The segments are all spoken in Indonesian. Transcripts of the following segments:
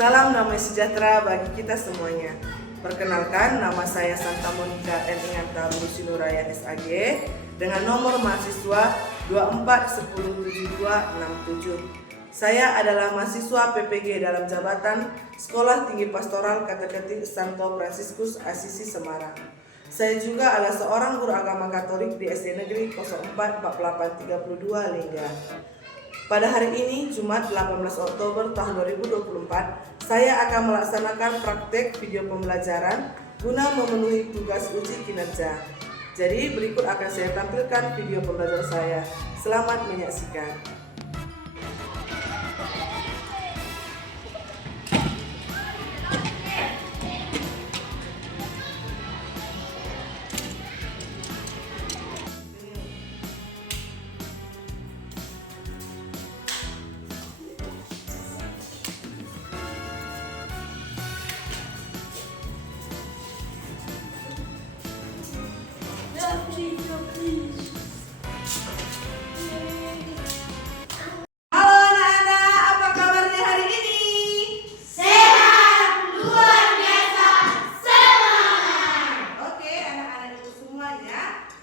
Salam damai sejahtera bagi kita semuanya. Perkenalkan, nama saya Santa Monica N. Inganta Lusinuraya SAG dengan nomor mahasiswa 24107267. Saya adalah mahasiswa PPG dalam jabatan Sekolah Tinggi Pastoral Kateketik Santo Fransiskus Asisi Semarang. Saya juga adalah seorang guru agama Katolik di SD Negeri 044832 Lingga. Pada hari ini, Jumat 18 Oktober tahun 2024, saya akan melaksanakan praktek video pembelajaran guna memenuhi tugas uji kinerja. Jadi berikut akan saya tampilkan video pembelajaran saya. Selamat menyaksikan.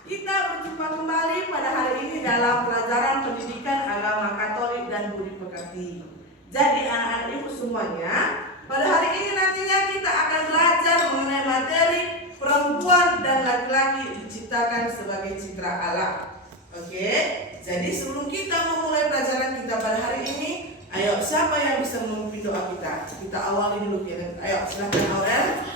Kita berjumpa kembali pada hari ini dalam pelajaran pendidikan agama Katolik dan budi pekerti. Jadi anak-anak ibu semuanya, pada hari ini nantinya kita akan belajar mengenai materi perempuan dan laki-laki diciptakan sebagai citra Allah. Oke, jadi sebelum kita memulai pelajaran kita pada hari ini, ayo siapa yang bisa memimpin doa kita? Kita awali dulu ya. Ayo silahkan Aurel.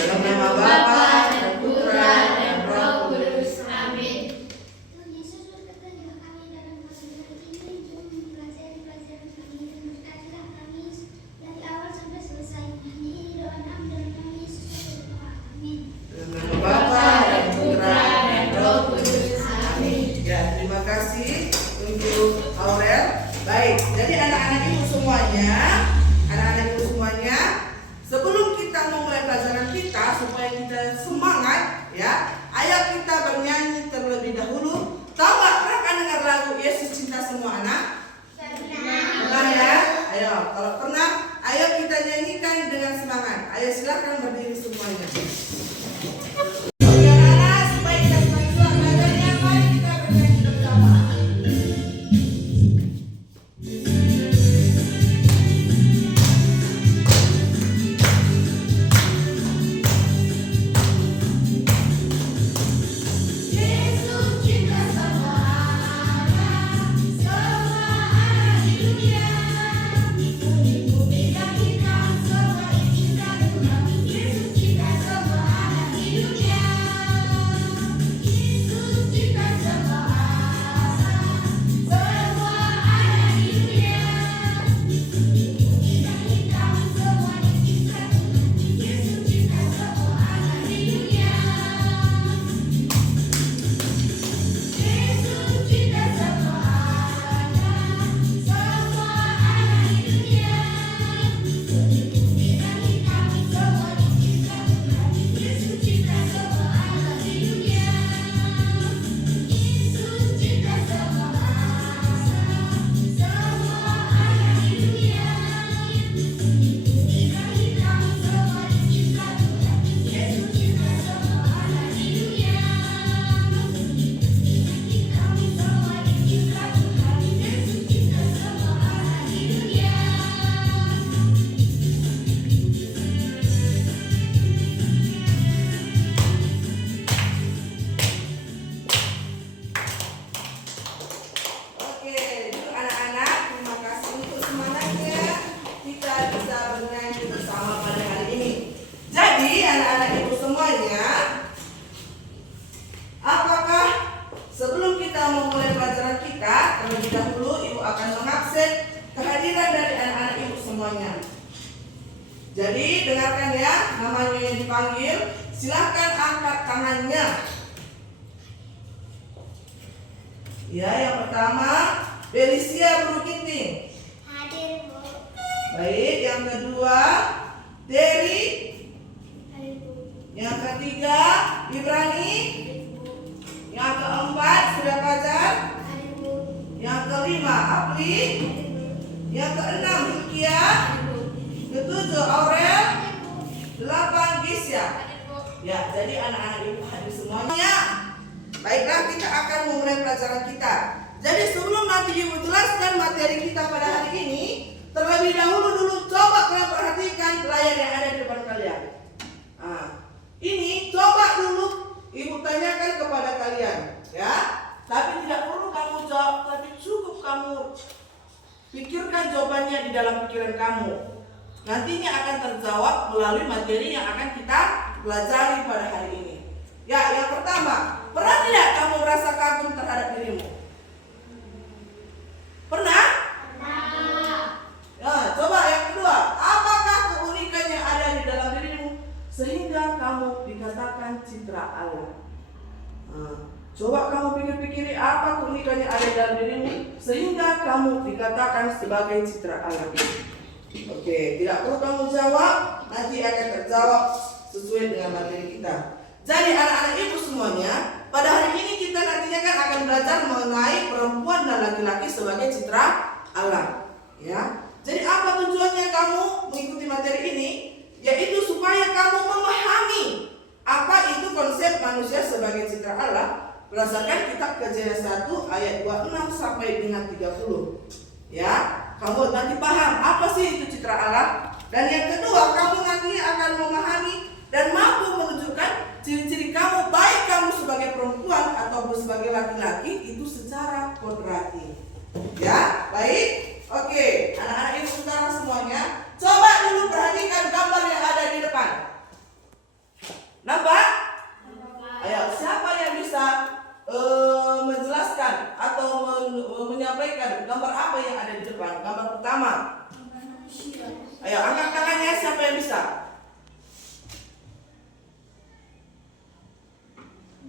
Dalam nama Bapa dan Putra dan Roh Kudus. Amin. Tuhan Yesus berkata-Kata kami dalam pelajaran ini untuk mempelajari pelajaran kami dan berkatilah kami dari awal sampai selesai. Ini doa kami dalam nama Yesus berdoa. Amin. Dalam nama Bapa dan Putra dan Roh Kudus. Amin. Ya, terima kasih untuk Aurel. Baik, jadi anak-anak ibu semuanya, sebelum kita memulai pelajaran kita supaya kita semangat, ya, ayo kita bernyanyi terlebih dahulu. Tahu nggak pernah dengar lagu Yesus Cinta Semua Anak? Pernah ya? Ayo, kalau pernah, ayo kita nyanyikan dengan semangat. Ayo silakan berdiri semuanya. Oke anak-anak, supaya kita semakin semangat belajarnya, mari kita bernyanyi bersama. Terlebih dahulu ibu akan mengabsen kehadiran dari anak-anak ibu semuanya. Jadi dengarkan ya, namanya yang dipanggil, silahkan angkat tangannya. Ya, yang pertama Belisia Brukinting. Hadir, Bu. Baik, yang kedua Terry. Hadir, Bu. Yang ketiga Ibrani. Hadir, Bu. Apli. Yang keenam Hilkia. Ketujuh Aurel. 8 Gisya. Ya, jadi anak-anak ibu hadir semuanya. Baiklah, kita akan memulai pelajaran kita. Jadi sebelum nanti ibu jelaskan materi kita pada hari ini, terlebih dahulu coba kalian perhatikan layar yang ada di depan kalian. Nah, ini coba dulu ibu tanyakan kepada kalian, ya. Tapi tidak perlu kamu jawab, tapi cukup kamu pikirkan jawabannya di dalam pikiran kamu. Nantinya akan terjawab melalui materi yang akan kita pelajari pada hari ini. Ya, yang pertama, pernah tidak kamu merasa kagum terhadap dirimu? Pernah? Ya, coba yang kedua, apakah keunikan yang ada di dalam dirimu sehingga kamu dikatakan citra Allah? Coba kamu pikir-pikiri apa keunikan yang ada di dalam dirimu sehingga kamu dikatakan sebagai citra Allah. Oke, tidak perlu kamu jawab, nanti akan terjawab sesuai dengan materi kita. Jadi anak-anak ibu semuanya, pada hari ini kita nantinya kan akan belajar mengenai perempuan dan laki-laki sebagai citra Allah. Ya, jadi apa tujuannya kamu mengikuti materi ini? Yaitu supaya kamu memahami apa itu konsep manusia sebagai citra Allah berdasarkan kitab Kejayaan 1 ayat 26 sampai dengan 30. Ya, kamu nanti paham apa sih itu citra Allah. Dan yang kedua, kamu nanti akan memahami dan mampu menunjukkan ciri-ciri kamu, baik kamu sebagai perempuan ataupun sebagai laki-laki, itu secara kodrati. Ya, baik. Oke, anak-anak ibu saudara semuanya, coba dulu perhatikan gambar yang ada di depan. Nampak? Ayo, siapa yang bisa menjelaskan atau menyampaikan gambar apa yang ada di depan? Gambar pertama. Ayo, angkat tangannya siapa yang bisa?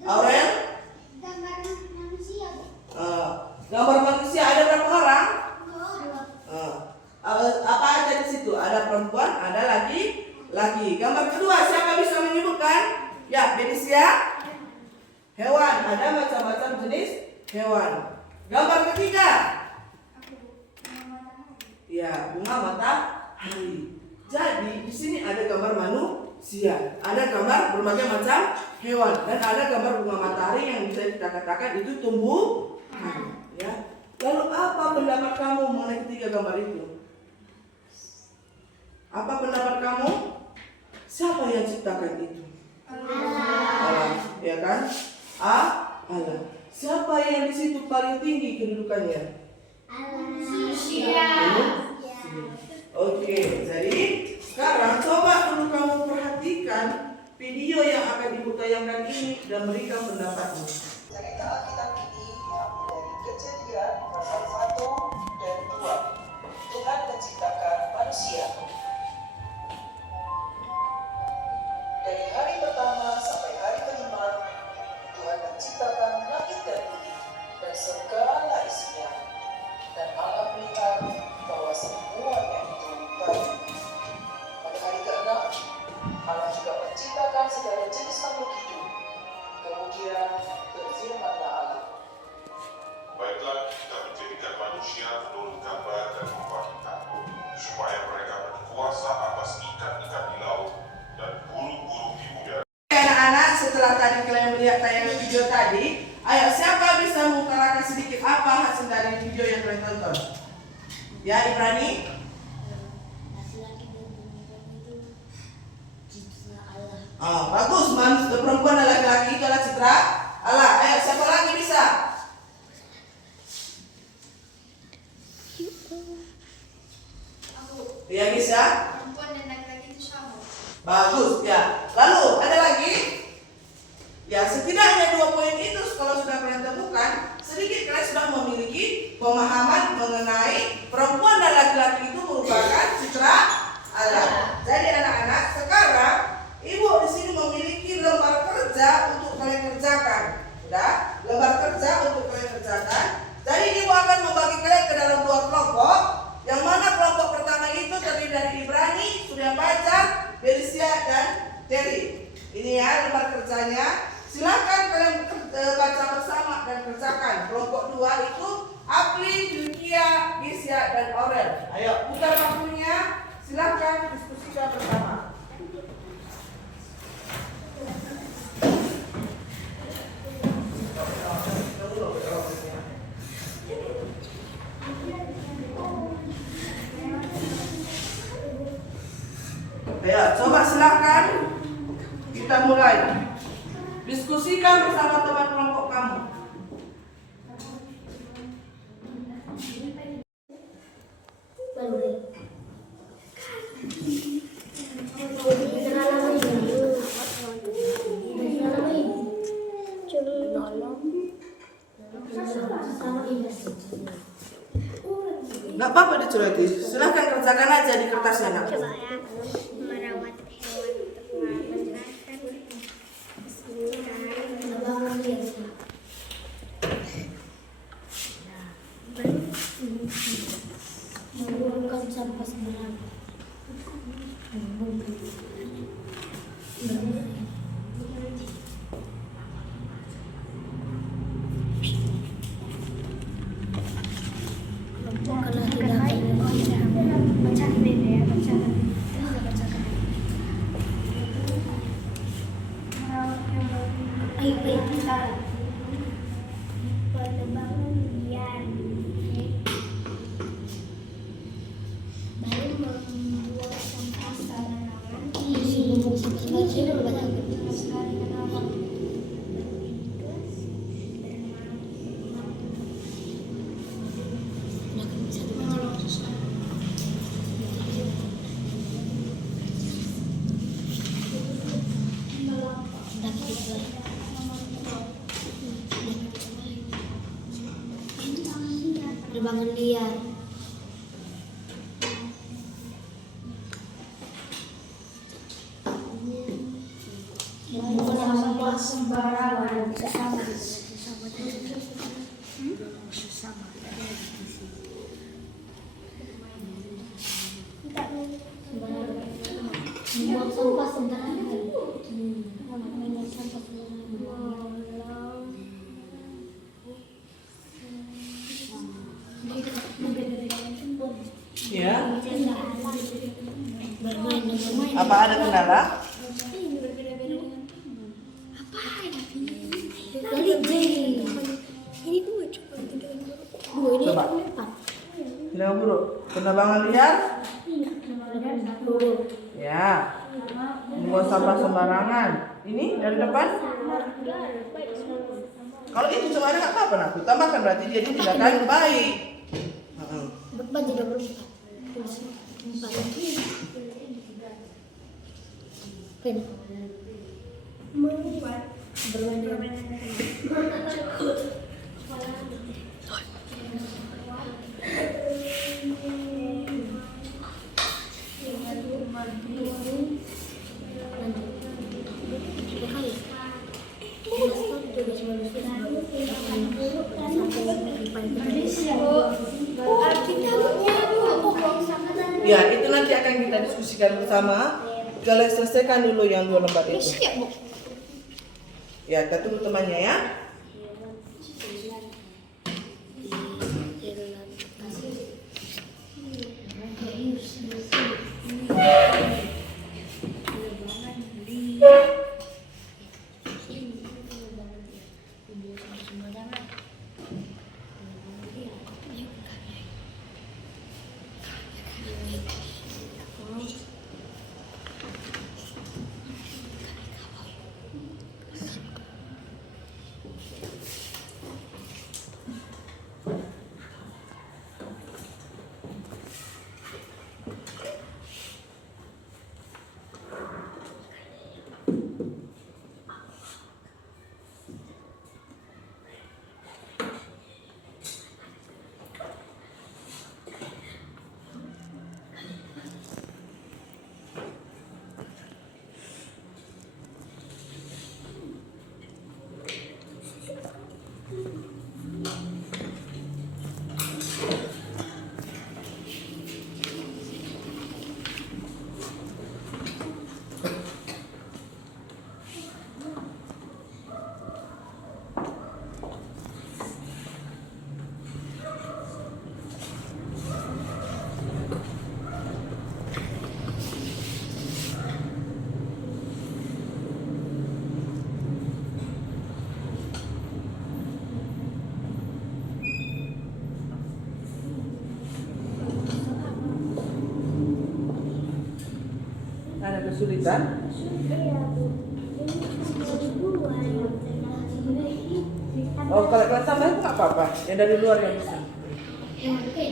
Aurel? Gambar manusia. Gambar manusia ada berapa orang? 2. Apa aja di situ? Ada perempuan, ada laki-laki. Gambar kedua siapa bisa menyebutkan? Ya, Benesia. Hewan, ada macam-macam jenis hewan. Gambar ketiga. Ya, bunga matahari. Jadi di sini ada gambar manusia, ada gambar berbagai macam hewan, dan ada gambar bunga matahari yang bisa kita katakan itu tumbuhan. Ya. Lalu apa pendapat kamu mengenai ketiga gambar itu? Apa pendapat kamu? Siapa yang ciptakan itu? Allah, ya kan? Allah. Siapa yang di situ paling tinggi kedudukannya? Manusia. Oke, jadi sekarang coba dulu kamu perhatikan video yang akan ibu tayangkan ini dan berikan pendapatmu. Cerita Alkitab ini diambil dari Kejadian pasal 1 dan 2. Tuhan menciptakan manusia. Dari hari pertama sampai hari kelima, Tuhan menciptakan langit dan bumi dan segala isinya. Dan Allah melihat bahwa semuanya itu baik. Pada hari ke-6, Allah juga menciptakan segala jenis makhluk hidup. Kemudian berfirmanlah Allah. Baiklah, kita menjadikan manusia menurut gambar dan rupa kita, supaya mereka berkuasa atas ikan-ikan di laut dan burung-burung di udara. Anak-anak, setelah tadi kalian melihat tayangan video tadi, ayo siapa bisa mengutarakan sedikit apa hasil dari video yang kalian tonton? Ya, Ibrani? Laki-laki dan perempuan itu citra Allah. Bagus, perempuan dan laki-laki itu adalah citra Allah. Ayo, siapa lagi bisa? Ya, bisa? Perempuan dan laki-laki itu sama. Bagus, ya. Lalu, ada lagi? Ya, setidaknya 2 poin itu kalau sudah kalian temukan, sedikit kalian sudah memiliki pemahaman mengenai perempuan dan laki-laki itu merupakan citra Allah. Jadi anak-anak, sekarang ibu di sini memiliki lembar kerja untuk kalian kerjakan. Sudah, lembar kerja untuk kalian kerjakan. Jadi ibu akan membagi kalian ke dalam 2 kelompok. Yang mana kelompok pertama itu terdiri dari Ibrani, Surya Pacar, Belisia, dan Terry. Ini ya lembar kerjanya. Silakan kalian baca bersama dan kerjakan. Kelompok 2 itu Apli, Hilkia, Ayo, coba silakan kita mulai. Diskusikan bersama teman kelompok kamu. Nggak apa-apa dicoloti. Silakan kerjakan aja di kertasnya nak. Coba ya, merawat hewan menjelaskan membuangkan sampah sembarangan. Kalau tidak bacakan ini ya, bacakan. Ayo kita penebangan liar, baru membuang sampah sembarangan. Penerbangan liar. Sampah sembarangan membuang sampah sembarangan. Ya. Apa ada kendala? Coba. Hilang buruk. Penerbangan liar? Ya. Membuang sampah sembarangan. Ini dari depan? Kalau itu cuma ada nggak apa-apa, nak. Tambahkan berarti dia tindakan baik. Berempat juga berempat. Membuat Ya, itu nanti akan kita diskusikan bersama. Kalian selesaikan dulu yang 2 lembar itu. Ya, kita tunggu temannya ya. Ada kesulitan? Iya, Bu. Ini dari luar yang terlalu. Oh, kalau kelas tambahan nggak apa-apa. Yang dari luar yang bisa. Ya, oke.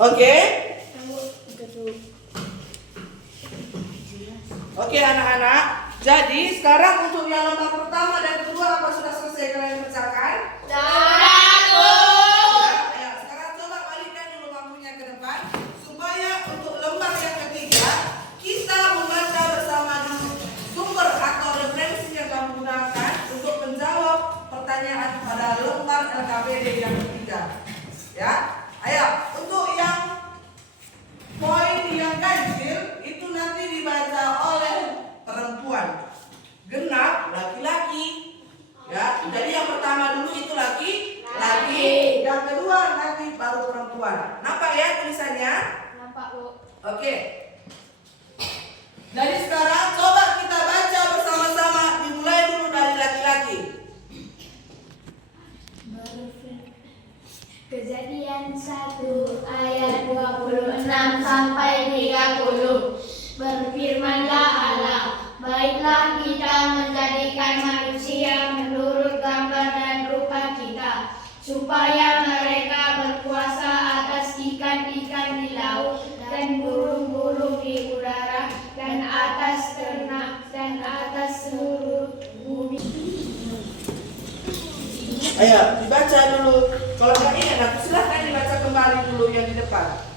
Oke. Oke anak-anak. Jadi sekarang untuk yang lembar pertama dan kedua apa sudah selesai kalian kerjakan? Ya, sekarang coba balikkan dulu bangkunya ke depan supaya untuk lembar yang ketiga kita membaca bersama dulu sumber atau referensi yang kamu gunakan untuk menjawab pertanyaan pada lembar LKPD yang ketiga. Ya, ayo untuk yang poin yang ganjil itu nanti dibaca oleh perempuan, genap laki-laki. Ya, jadi yang pertama dulu itu laki-laki, yang kedua nanti baru perempuan. Nampak ya tulisannya? Nampak, Bu. Oke. Jadi sekarang coba kita baca bersama-sama, dimulai dulu dari laki-laki. Kejadian 1 ayat 26 sampai 30. Berfirmanlah Allah, baiklah kita menjadikan manusia menurut gambar dan rupa kita, supaya mereka berkuasa atas ikan-ikan di laut dan burung-burung di udara dan atas ternak dan atas seluruh bumi. Ayo dibaca dulu. Kalau nggak ingat, silahkan dibaca kembali dulu yang di depan.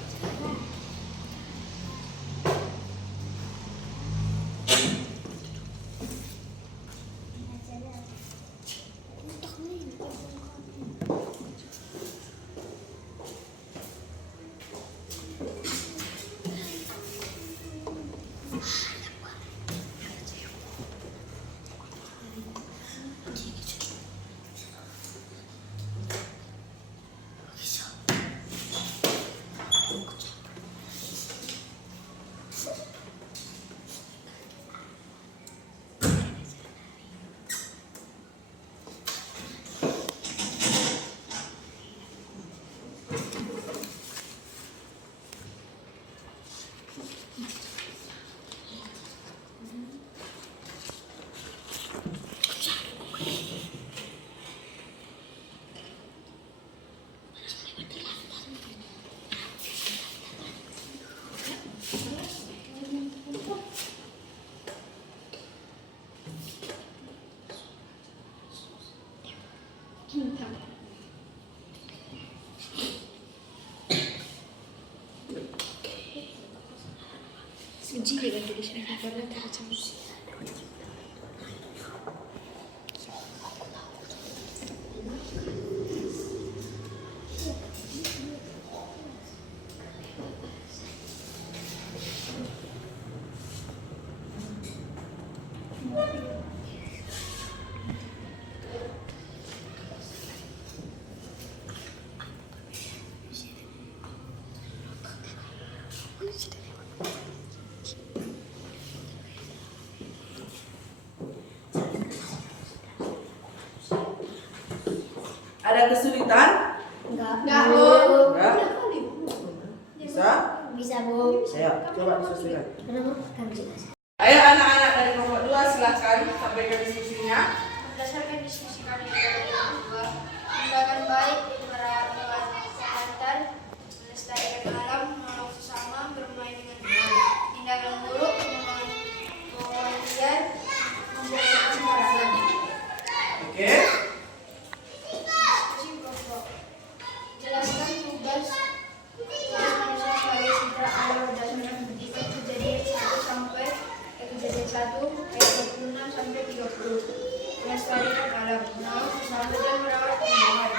Ada kesulitan? Enggak, Bu. Enggak? Bisa? Bisa, Bu. Ayo, coba disusulkan. Kenapa kamu jelas? Ayo anak-anak dari kelompok 2 silahkan sampaikan diskusinya. Berdasarkan diskusi kami pada yang kedua, tindakan baik merawat hewan terlantar, melestarikan alam, menolong sesama, bermain dengan benar. Tindakan buruk membangun pohon liar, membuat sembarangan. Oke. Diskusi kelompok. Jelaskan tugas manusia sebagai citra alam berdasarkan buktikan kejadian 1 sampai kejadian 1 ayat 26 sampai 30. Melestarikan alam, merawat sesama dan merawat tumbuhan.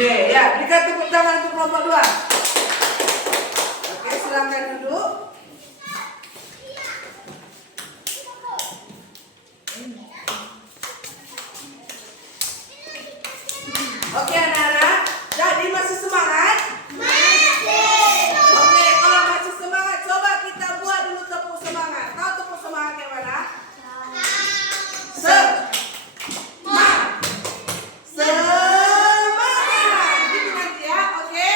Oke, ya, berikan tepuk tangan untuk kelompok 2. Oke, silakan duduk. Oke, anak-anak, jadi masih semangat? Oke, kalau masih semangat, coba kita buat dulu tepuk semangat. Tahu tepuk semangat yang mana? Semangat. Gitu nanti ya, oke?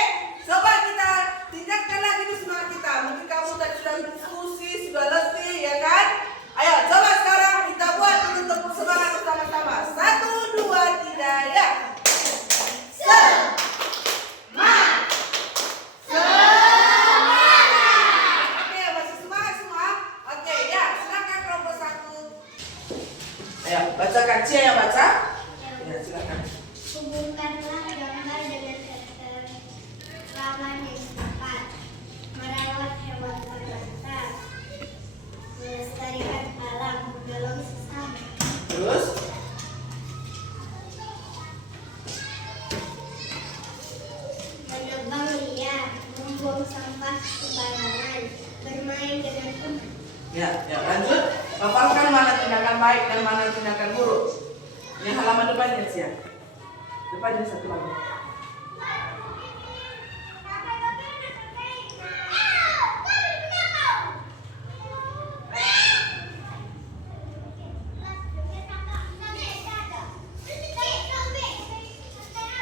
Coba kita tingkatkan lagi nih semangat kita. Mungkin kamu tadi sudah berdiskusi, sudah letih, ya kan? Ayo, coba sekarang kita buat dulu tepuk semangat bersama-sama. 1, 2, 3, ya. Semangat. Oke, masih semangat semua? Oke, ya, silakan kelompok 1. Ayo, bacakan. Cia yang baca. Ya, silakan. Hubungkanlah gambar dengan keterangan yang tepat. Merawat hewan terlantar. Melestarikan alam, menolong sesama. Terus? Menebang liar, membuang sampah sembarangan, bermain dengan teman. Ya, lanjut. Paparkan mana tindakan baik dan mana tindakan buruk. Ini halaman depannya, Cia. Depannya satu lagi.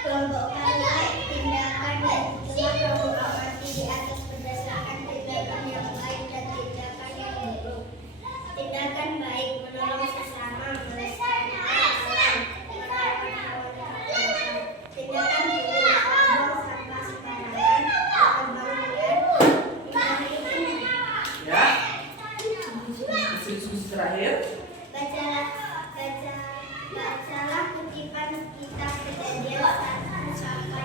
Kelompokkanlah tindakan dan semua kelompok amati di atas berdasarkan tindakan yang baik dan tindakan yang buruk. Tindakan baik menolong sesama, melestarikan alam, merawat hewan terlantar. Tindakan buruk membuang sampah sembarangan, menebang liar, hindari teman. Ya. Diskusi terakhir. Bacalah kutipan kitab Kejadian 1 sampai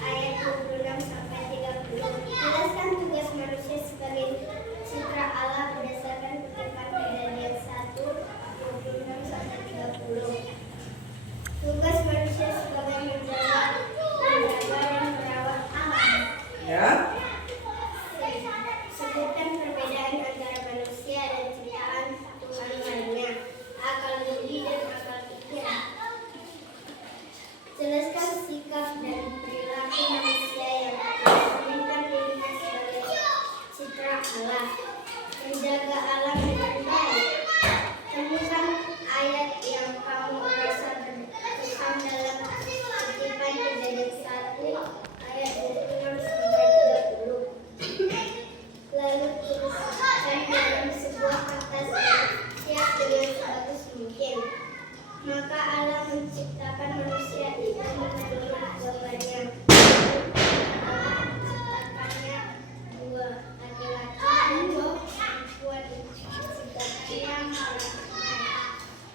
ayat 26 sampai 30. Jelaskan tugas manusia sebagai citra Allah berdasarkan kutipan Kejadian 1 26 sampai 30. Tugas manusia sebagai menjaga dan merawat alam. Ya. Sebutkan perbedaan antara manusia dan ciptaan Tuhan lainnya, akal budi dan akal pikir. Jelaskan sikap dan perilaku manusia yang mencerminkan dirinya sebagai citra Allah. Menjaga alam dengan baik. Temukan ayat yang kamu rasa terkekang dalam kutipan Kejadian 1 ayat 26 sampai 30. Lalu tuliskan dalam sebuah kertas siap dengan sebagus mungkin. Maka Allah menciptakan manusia itu menurut gambarnya. Allah menciptakannya dua, laki-laki dan dua perempuan, menciptakannya malaikat.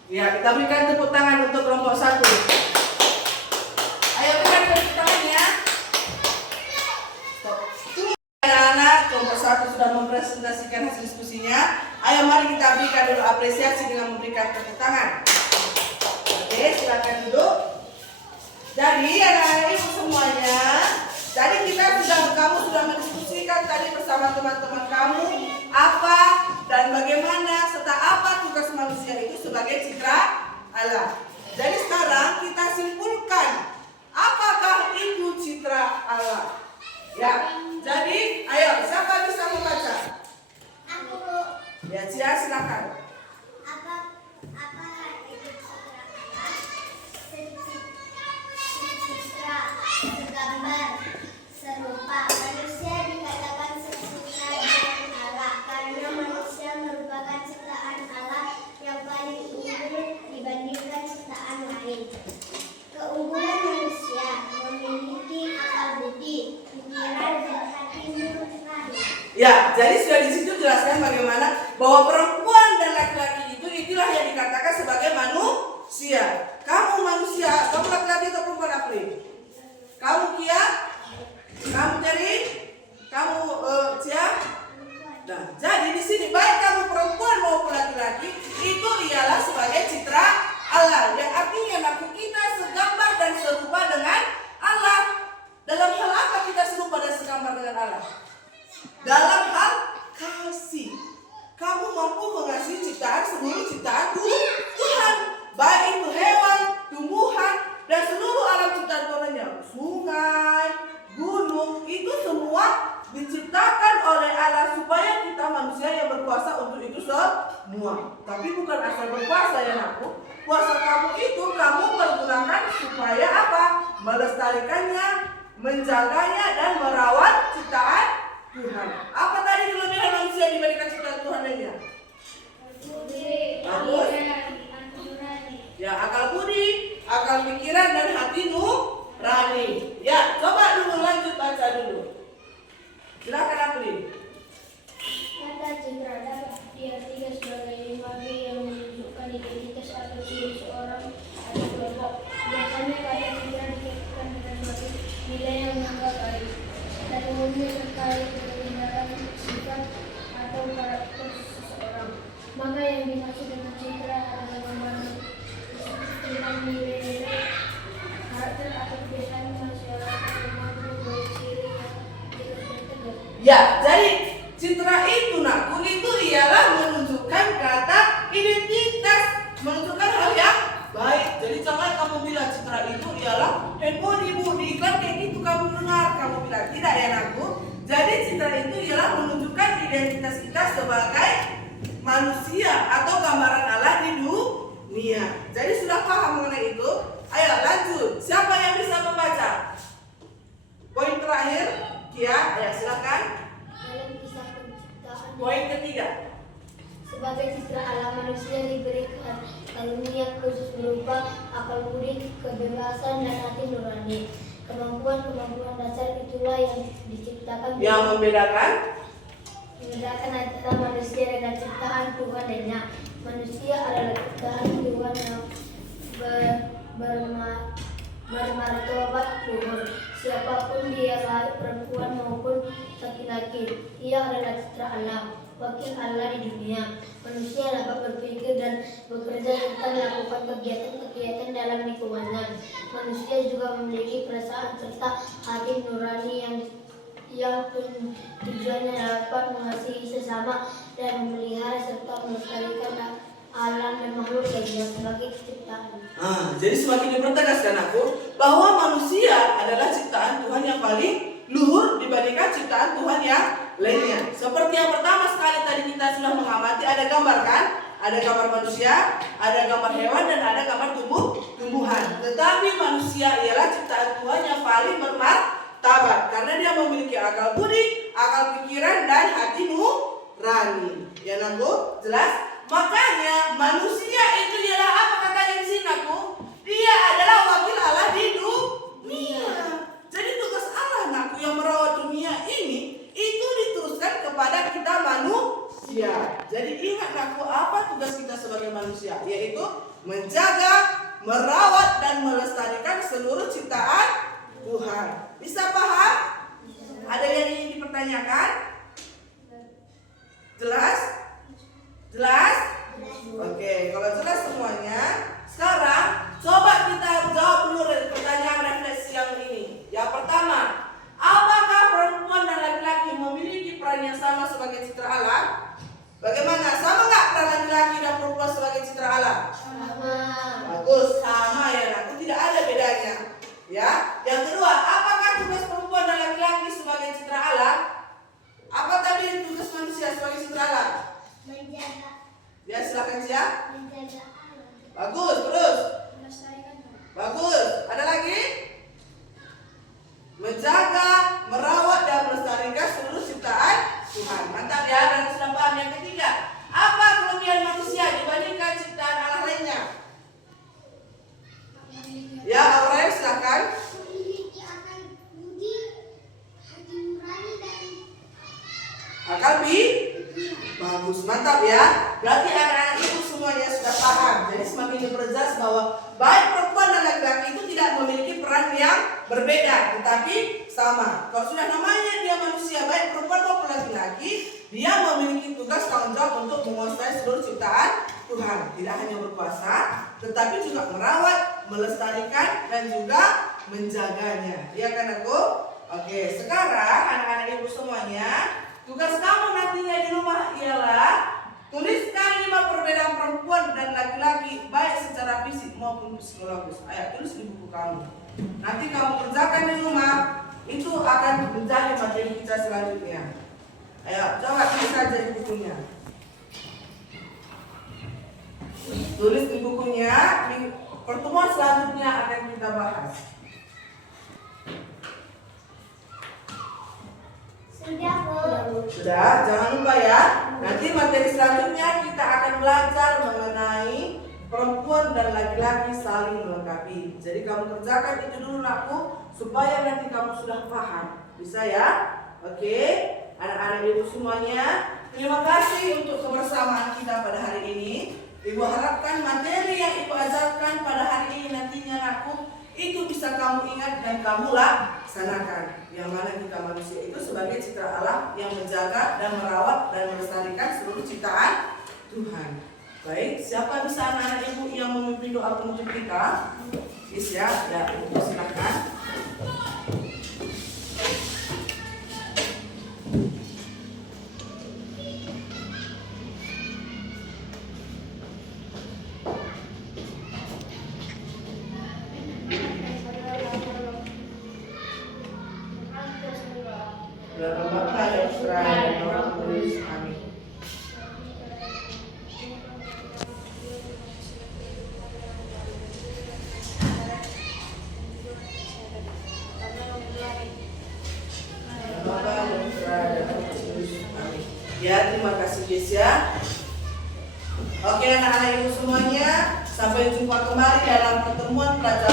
Ya, kita berikan tepuk tangan untuk kelompok 1. Ayo berikan tepuk tangan ya. Stop. Anak-anak, kelompok 1 sudah mempresentasikan hasil diskusinya. Ayo mari kita berikan dulu apresiasi dengan memberikan tepuk tangan. Oke, silakan duduk. Jadi anak-anak ibu semuanya, jadi kamu sudah mendiskusikan tadi bersama teman-teman kamu apa dan bagaimana serta apa tugas manusia itu sebagai citra Allah. Jadi sekarang kita simpulkan apakah itu citra Allah. Ya, jadi ayo siapa bisa membaca? Aku Ya, Cia silakan. apa itu citra Allah? Citra, segambar, serupa. Manusia dikatakan secitra dengan Allah karena manusia merupakan ciptaan Allah yang paling unggul dibandingkan ciptaan lain. Keunggulan manusia memiliki akal budi, pikiran dan hati nurani. Ya, jadi sudah di situ jelaskan bagaimana bahwa perempuan dan laki-laki itulah yang dikatakan sebagai manusia. Kamu manusia, kamu laki-laki atau perempuan April? Kamu Kia? Kamu Teri? Kamu Cia? Nah, jadi di sini baik kamu perempuan maupun laki-laki itu ialah sebagai citra Allah. Yang artinya nabi kita segambar dan serupa dengan Allah. sekamar dengan Allah? Dalam hal kasih. Kamu mampu mengasihi ciptaan seluruh ciptaan Tuhan, baik itu hewan, tumbuhan, dan seluruh alam ciptaan Tuhannya. Sungai, gunung, itu semua diciptakan oleh Allah supaya kita manusia yang berkuasa untuk itu semua. Tapi bukan asal berkuasa ya anakku. Kuasa kamu itu kamu pergunakan supaya apa? Melestarikannya, menjaganya, dan merawat ciptaan Tuhan. Apa tadi kelebihan manusia dibandingkan ciptaan Tuhan lainnya? Bagus. Ya, akal budi, akal pikiran, dan hati nurani. Ya, coba dulu lanjut baca dulu. Silakan Apli. Kata citra dapat diartikan sebagai imaji yang menunjukkan identitas atau ciri seorang atau kelompok. Biasanya kata citra dikaitkan dengan suatu nilai yang menganggap baik dan umumnya terkait dengan tindakan, sifat, atau karakter seseorang. Maka yang dimaksud dengan citra adalah gambaran tentang nilai-nilai, karakter atau kebiasaan masyarakat yang mampu membawa ciri yang jelas dan tegas. Ya, jadi citra itu nakku itu ialah menunjukkan kata identitas, menunjukkan hal yang baik. Jadi jangan kamu bilang citra itu ialah handphone ibu di iklan kayak gitu kamu dengar, kamu bilang tidak ya nakku. Jadi citra itu ialah menunjukkan identitas kita sebagai manusia atau gambaran Allah di dunia. Jadi sudah paham mengenai itu? Ayo lanjut. Siapa yang bisa membaca? Poin terakhir, Kia, ya silakan. Dalam kisah penciptaan Poin ketiga. sebagai citra alam manusia diberikan karunia khusus berupa akal budi, kebebasan, dan hati nurani. Kemampuan-kemampuan dasar itulah yang diciptakan Yang membedakan antara manusia dengan ciptaan Tuhan lainnya. Manusia adalah ciptaan Tuhan yang bermartabat luhur. Siapapun dia, baik perempuan maupun laki-laki, ia adalah citra Allah, wakil Allah di dunia. Manusia dapat berpikir dan bekerja serta melakukan kegiatan-kegiatan dalam lingkungannya. Manusia juga memiliki perasaan serta hati nurani yang tujuannya dapat mengasihi sesama dan memelihara serta melestarikan alam dan makhluk lainnya sebagai ciptaan. jadi semakin dipertegaskan aku bahwa manusia adalah ciptaan Tuhan yang paling luhur dibandingkan ciptaan Tuhan yang lainnya. Seperti yang pertama sekali tadi kita sudah mengamati, ada gambar kan? Ada gambar manusia, ada gambar hewan, dan ada gambar tumbuhan. Tetapi manusia ialah ciptaan Tuhan yang paling bermartabat karena dia memiliki akal budi, akal pikiran, dan hati nurani. Ya nakku, jelas? Makanya manusia itu ialah apa katanya di sini nakku? Dia adalah wakil Allah di dunia. Jadi tugas Allah nakku yang merawat dunia ini itu diteruskan kepada kita manusia. Jadi ingat nakku apa tugas kita sebagai manusia, yaitu menjaga, merawat, dan melestarikan seluruh ciptaan Tuhan. Bisa paham? Ada yang ingin dipertanyakan? Jelas? Jelas? Oke, kalau jelas semuanya, sekarang coba kita jawab dulu pertanyaan refleksi yang ini. Yang pertama, apakah perempuan dan laki-laki memiliki peran yang sama sebagai citra Allah? Bagaimana? Sama nggak peran laki-laki dan perempuan sebagai citra Allah? Sama. Bagus, sama ya, aku tidak ada bedanya. Ya. Yang kedua, apakah tugas perempuan dan laki-laki sebagai citra Allah? Apa tadi tugas manusia sebagai citra Allah? Menjaga. Ya, silakan Cia. Menjaga alam. Bagus, terus. Melestarikan. Bagus. Ada lagi? Menjaga, merawat, dan melestarikan seluruh ciptaan Tuhan. Mantap ya, dan sudah paham. Yang ketiga, apa kelebihan manusia dibandingkan ciptaan Allah lainnya? Ya, Aurel silakan. Memiliki akal budi, hati nurani, dan Akal bagus, mantap ya. Berarti anak-anak ibu semuanya sudah paham. Jadi semakin diperjelas bahwa baik perempuan dan laki-laki itu tidak memiliki peran yang berbeda, tetapi sama. Kalau sudah namanya dia manusia, baik perempuan maupun laki-laki, dia memiliki tugas tanggung jawab untuk menguasai seluruh ciptaan Tuhan. Tidak hanya berkuasa, tetapi juga merawat, melestarikan, dan juga menjaganya. Iya kan aku? Oke, sekarang anak-anak ibu semuanya, tugas kamu nantinya di rumah ialah tuliskan 5 perbedaan perempuan dan laki-laki baik secara fisik maupun psikologis. Ayo tulis di buku kamu. Nanti kamu kerjakan di rumah, itu akan menjadi materi kita selanjutnya. Ayo coba tulis saja di bukunya. Tulis di bukunya, di pertemuan selanjutnya akan kita bahas. Sudah, jangan lupa ya. Nanti materi selanjutnya kita akan belajar mengenai perempuan dan laki-laki saling melengkapi. Jadi kamu kerjakan itu dulu nakku, supaya nanti kamu sudah paham. Bisa ya? Oke, anak-anak ibu semuanya, terima kasih untuk kebersamaan kita pada hari ini. Ibu harapkan materi yang ibu ajarkan pada hari ini nantinya nakku, itu bisa kamu ingat dan kamu laksanakan. Yang mana kita manusia itu sebagai cipta Allah yang menjaga dan merawat dan melestarikan seluruh ciptaan Tuhan. Baik, siapa bisa anak-anak ibu yang memimpin doa penutup kita? Bisa ya, ibu silakan. Dalam Bapa yang Putra dan Roh Kudus. Amin. Dalam Bapa yang Putra dan Roh Kudus. Amin. Ya, terima kasih guys ya. Oke anak-anak ibu semuanya, sampai jumpa kembali dalam pertemuan pelajaran